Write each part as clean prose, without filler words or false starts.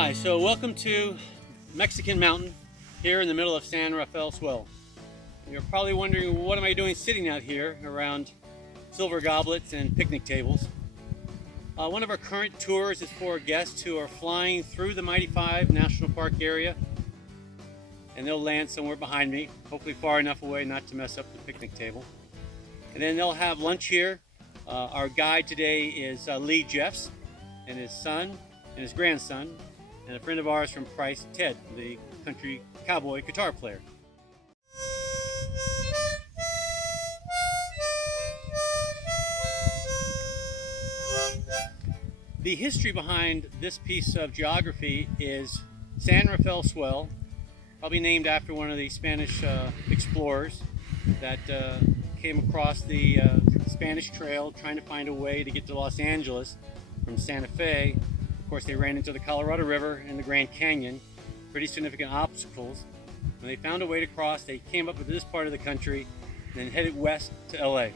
Hi, so welcome to Mexican Mountain here in the middle of San Rafael Swell. You're probably wondering, what am I doing sitting out here around silver goblets and picnic tables? One of our current tours is for guests who are flying through the Mighty Five National Park area, and they'll land somewhere behind me, hopefully far enough away not to mess up the picnic table. And then they'll have lunch here. Our guide today is Lee Jeffs and his son and his grandson, and a friend of ours from Price, Ted, the country cowboy guitar player. The history behind this piece of geography is San Rafael Swell, probably named after one of the Spanish explorers that came across the Spanish Trail trying to find a way to get to Los Angeles from Santa Fe. Of course, they ran into the Colorado River and the Grand Canyon, pretty significant obstacles. When they found a way to cross, they came up with this part of the country and then headed west to LA.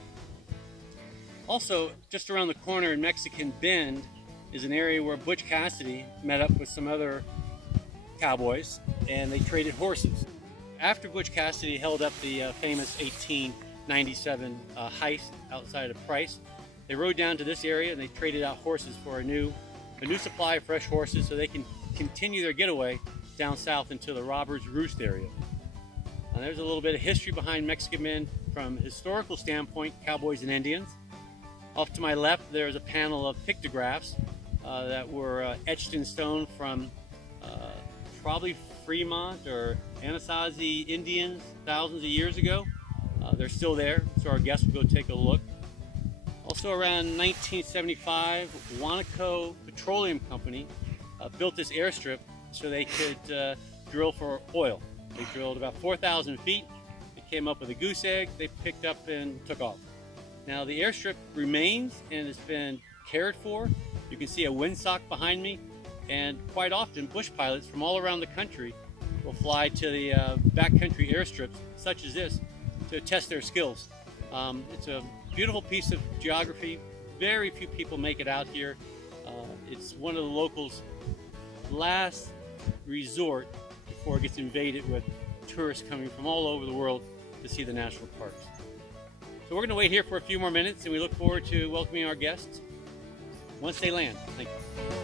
Also, just around the corner in Mexican Bend is an area where Butch Cassidy met up with some other cowboys and they traded horses. After Butch Cassidy held up the famous 1897 heist outside of Price, they rode down to this area and they traded out horses for a new supply of fresh horses so they can continue their getaway down south into the Robbers Roost area. Now, there's a little bit of history behind Mexican Men from a historical standpoint, cowboys and Indians. Off to my left, there's a panel of pictographs that were etched in stone from probably Fremont or Anasazi Indians thousands of years ago. They're still there, so our guests will go take a look. Also around 1975, Wanaco Petroleum Company built this airstrip so they could drill for oil. They drilled about 4,000 feet. They came up with a goose egg they picked up and took off. Now the airstrip remains and has been cared for. You can see a windsock behind me, and quite often bush pilots from all around the country will fly to the backcountry airstrips such as this to test their skills. It's a beautiful piece of geography. Very few people make it out here. It's one of the locals' last resort before it gets invaded with tourists coming from all over the world to see the national parks. So we're going to wait here for a few more minutes, and we look forward to welcoming our guests once they land. Thank you.